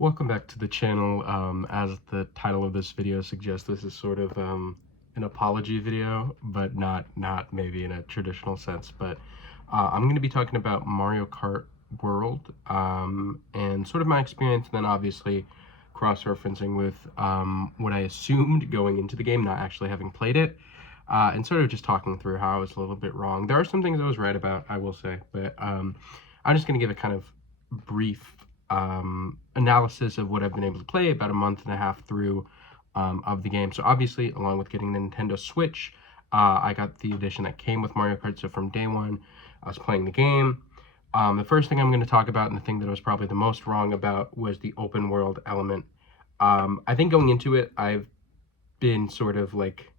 Welcome back to the channel. As the title of this video suggests, this is sort of an apology video, but not maybe in a traditional sense. But I'm going to be talking about Mario Kart World and sort of my experience, and then obviously cross-referencing with what I assumed going into the game, not actually having played it, and sort of just talking through how I was a little bit wrong. There are some things I was right about, I will say, but I'm just going to give a kind of brief analysis of what I've been able to play about a month and a half through of the game. So obviously, along with getting the Nintendo Switch, I got the edition that came with Mario Kart. So from day one, I was playing the game. The first thing I'm going to talk about, and the thing that I was probably the most wrong about, was the open world element. I think going into it, I've been sort of like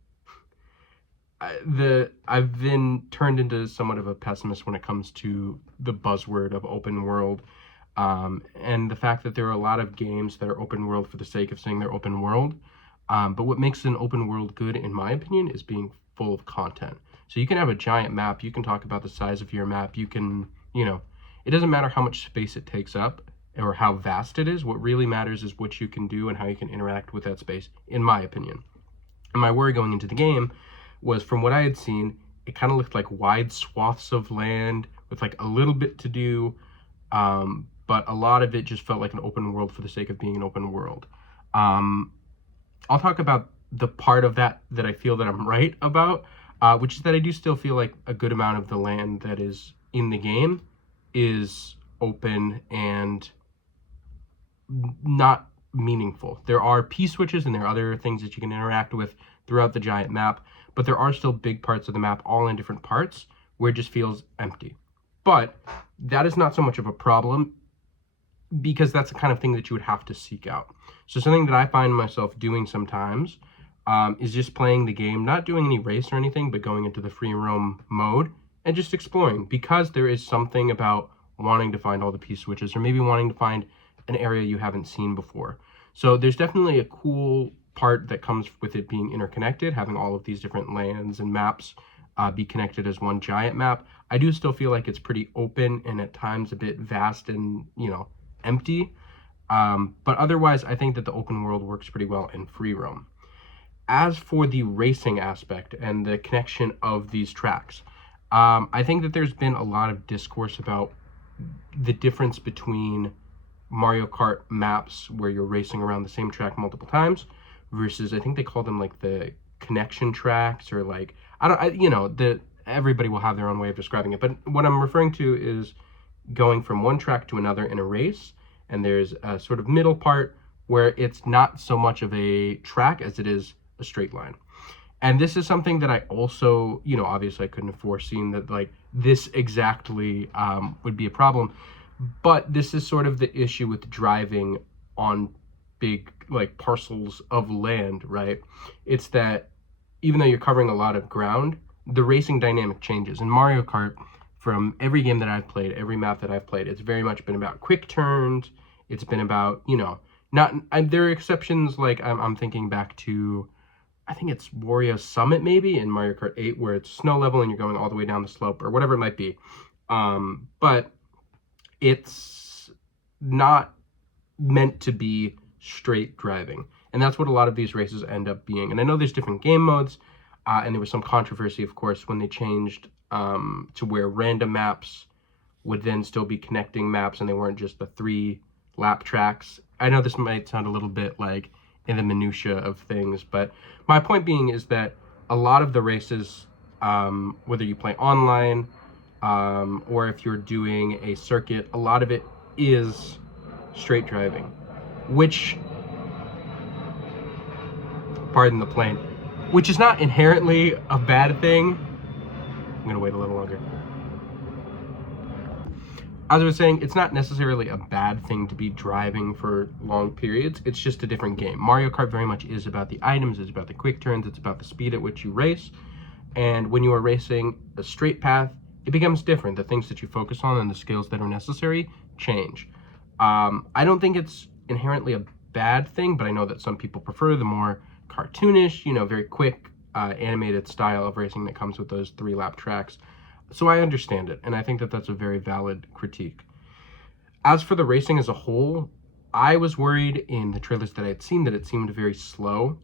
I've been turned into somewhat of a pessimist when it comes to the buzzword of open world. And the fact that there are a lot of games that are open world for the sake of saying they're open world. But what makes an open world good, in my opinion, is being full of content. So you can have a giant map, you can talk about the size of your map, you can, it doesn't matter how much space it takes up or how vast it is. What really matters is what you can do and how you can interact with that space, in my opinion. And my worry going into the game was, from what I had seen, it kind of looked like wide swaths of land with like a little bit to do. But a lot of it just felt like an open world for the sake of being an open world. I'll talk about the part of that I feel that I'm right about, which is that I do still feel like a good amount of the land that is in the game is open and not meaningful. There are P-switches and there are other things that you can interact with throughout the giant map, but there are still big parts of the map, all in different parts, where it just feels empty. But that is not so much of a problem, because that's the kind of thing that you would have to seek out. So something that I find myself doing sometimes is just playing the game, not doing any race or anything, but going into the free roam mode and just exploring, because there is something about wanting to find all the P-switches, or maybe wanting to find an area you haven't seen before. So there's definitely a cool part that comes with it being interconnected, having all of these different lands and maps be connected as one giant map. I do still feel like it's pretty open and at times a bit vast and, empty. But otherwise, I think that the open world works pretty well in free roam. As for the racing aspect and the connection of these tracks, I think that there's been a lot of discourse about the difference between Mario Kart maps where you're racing around the same track multiple times versus, I think they call them like the connection tracks, or like, everybody will have their own way of describing it. But what I'm referring to is going from one track to another in a race, and there's a sort of middle part where it's not so much of a track as it is a straight line. And this is something that I also, obviously I couldn't have foreseen that like this exactly would be a problem. But this is sort of the issue with driving on big like parcels of land, right? It's that even though you're covering a lot of ground, the racing dynamic changes. In Mario Kart, from every game that I've played, every map that I've played, it's very much been about quick turns. It's been about, there are exceptions, like I'm thinking back to, I think it's Wario Summit maybe in Mario Kart 8, where it's snow level and you're going all the way down the slope, or whatever it might be. But it's not meant to be straight driving. And that's what a lot of these races end up being. And I know there's different game modes, and there was some controversy, of course, when they changed to where random maps would then still be connecting maps, and they weren't just the 3 lap tracks. I know this might sound a little bit like in the minutia of things, but my point being is that a lot of the races, whether you play online or if you're doing a circuit, a lot of it is straight driving, which, pardon the plane, which is not inherently a bad thing. I'm gonna wait a little longer. As I was saying, it's not necessarily a bad thing to be driving for long periods. It's just a different game. Mario Kart very much is about the items, it's about the quick turns, it's about the speed at which you race. And when you are racing a straight path, it becomes different. The things that you focus on and the skills that are necessary change. I don't think it's inherently a bad thing, but I know that some people prefer the more cartoonish, very quick, animated style of racing that comes with those 3 lap tracks. So I understand it, and I think that that's a very valid critique. As for the racing as a whole, I was worried in the trailers that I had seen that it seemed very slow.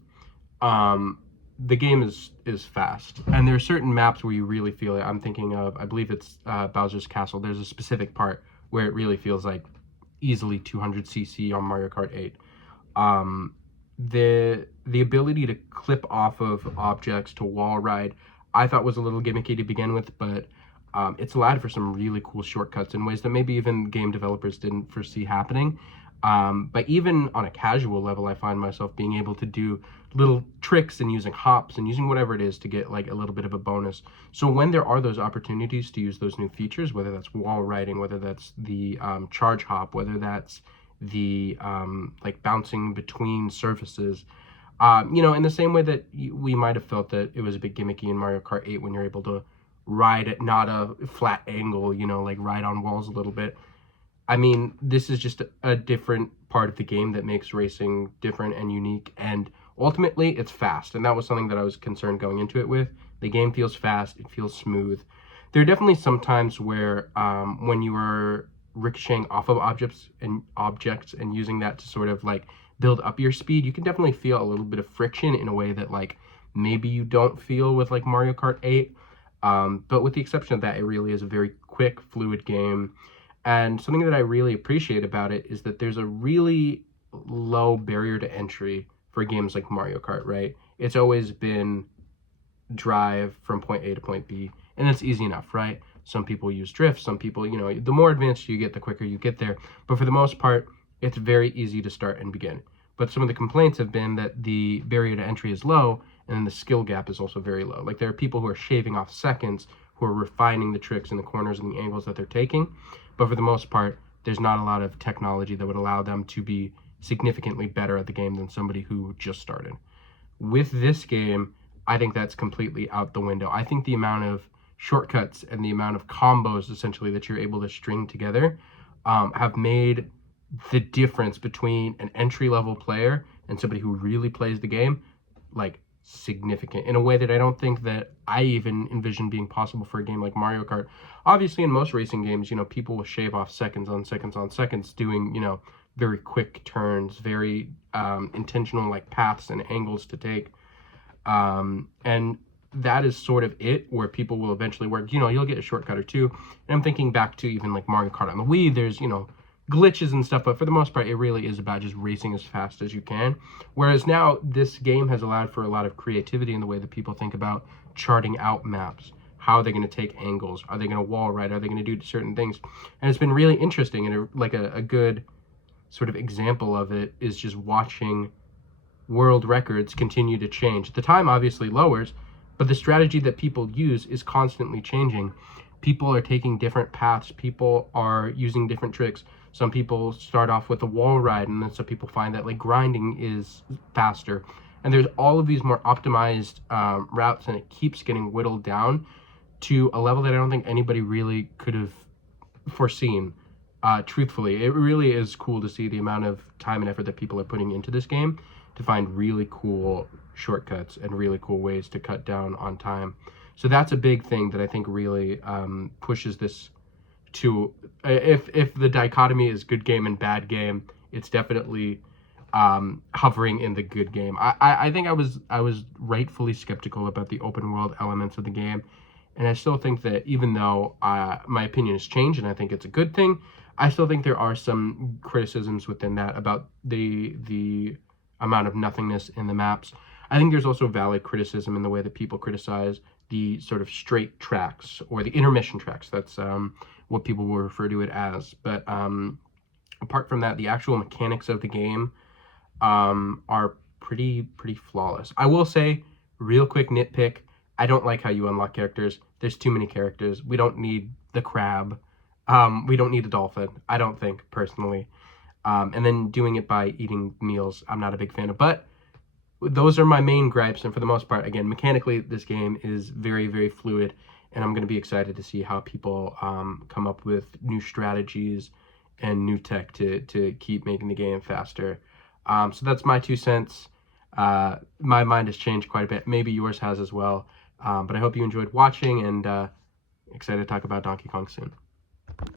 The game is fast, and there are certain maps where you really feel it. I'm thinking of, I believe it's Bowser's Castle. There's a specific part where it really feels like easily 200cc on Mario Kart 8. Um, the ability to clip off of objects to wall ride, I thought was a little gimmicky to begin with, but it's allowed for some really cool shortcuts in ways that maybe even game developers didn't foresee happening. But even on a casual level, I find myself being able to do little tricks and using hops and using whatever it is to get like a little bit of a bonus. So when there are those opportunities to use those new features, whether that's wall riding, whether that's the charge hop, whether that's the like bouncing between surfaces, in the same way that we might have felt that it was a bit gimmicky in Mario Kart 8 when you're able to ride at not a flat angle, like ride on walls a little bit. I mean, this is just a different part of the game that makes racing different and unique, and ultimately, it's fast, and that was something that I was concerned going into it with. The game feels fast, it feels smooth. There are definitely some times where when you are ricocheting off of objects and using that to sort of like build up your speed, you can definitely feel a little bit of friction in a way that like maybe you don't feel with like Mario Kart 8. But with the exception of that, it really is a very quick, fluid game. And something that I really appreciate about it is that there's a really low barrier to entry for games like Mario Kart, right? It's always been drive from point A to point B, and it's easy enough, right? Some people use drift, some people, the more advanced you get, the quicker you get there. But for the most part, it's very easy to start and begin. But some of the complaints have been that the barrier to entry is low, and then the skill gap is also very low. Like there are people who are shaving off seconds, who are refining the tricks and the corners and the angles that they're taking. But for the most part, there's not a lot of technology that would allow them to be significantly better at the game than somebody who just started. With this game, I think that's completely out the window. I think the amount of shortcuts and the amount of combos essentially that you're able to string together have made the difference between an entry-level player and somebody who really plays the game like significant in a way that I don't think that I even envision being possible for a game like Mario Kart. Obviously, in most racing games, people will shave off seconds on seconds on seconds doing, very quick turns, very intentional like paths and angles to take. And that is sort of it, where people will eventually work, you'll get a shortcut or two. And I'm thinking back to even like Mario Kart on the Wii, there's, glitches and stuff, but for the most part, it really is about just racing as fast as you can. Whereas now, this game has allowed for a lot of creativity in the way that people think about charting out maps. How are they going to take angles? Are they going to wall ride? Are they going to do certain things? And it's been really interesting, and a good sort of example of it is just watching world records continue to change. The time obviously lowers, but the strategy that people use is constantly changing. People are taking different paths. People are using different tricks. Some people start off with a wall ride, and then some people find that like grinding is faster. And there's all of these more optimized routes, and it keeps getting whittled down to a level that I don't think anybody really could have foreseen. Truthfully, it really is cool to see the amount of time and effort that people are putting into this game to find really cool shortcuts and really cool ways to cut down on time. So that's a big thing that I think really pushes this to, if the dichotomy is good game and bad game, it's definitely hovering in the good game. I think I was rightfully skeptical about the open world elements of the game, and I still think that even though my opinion has changed and I think it's a good thing, I still think there are some criticisms within that about the amount of nothingness in the maps. I think there's also valid criticism in the way that people criticize the sort of straight tracks or the intermission tracks. That's what people will refer to it as. But apart from that, the actual mechanics of the game are pretty flawless. I will say, real quick nitpick, I don't like how you unlock characters. There's too many characters. We don't need the crab. We don't need a dolphin, I don't think, personally. And then doing it by eating meals, I'm not a big fan of. But those are my main gripes, and for the most part, again, mechanically, this game is very, very fluid, and I'm going to be excited to see how people come up with new strategies and new tech to keep making the game faster. So that's my 2 cents. My mind has changed quite a bit. Maybe yours has as well. But I hope you enjoyed watching, and excited to talk about Donkey Kong soon.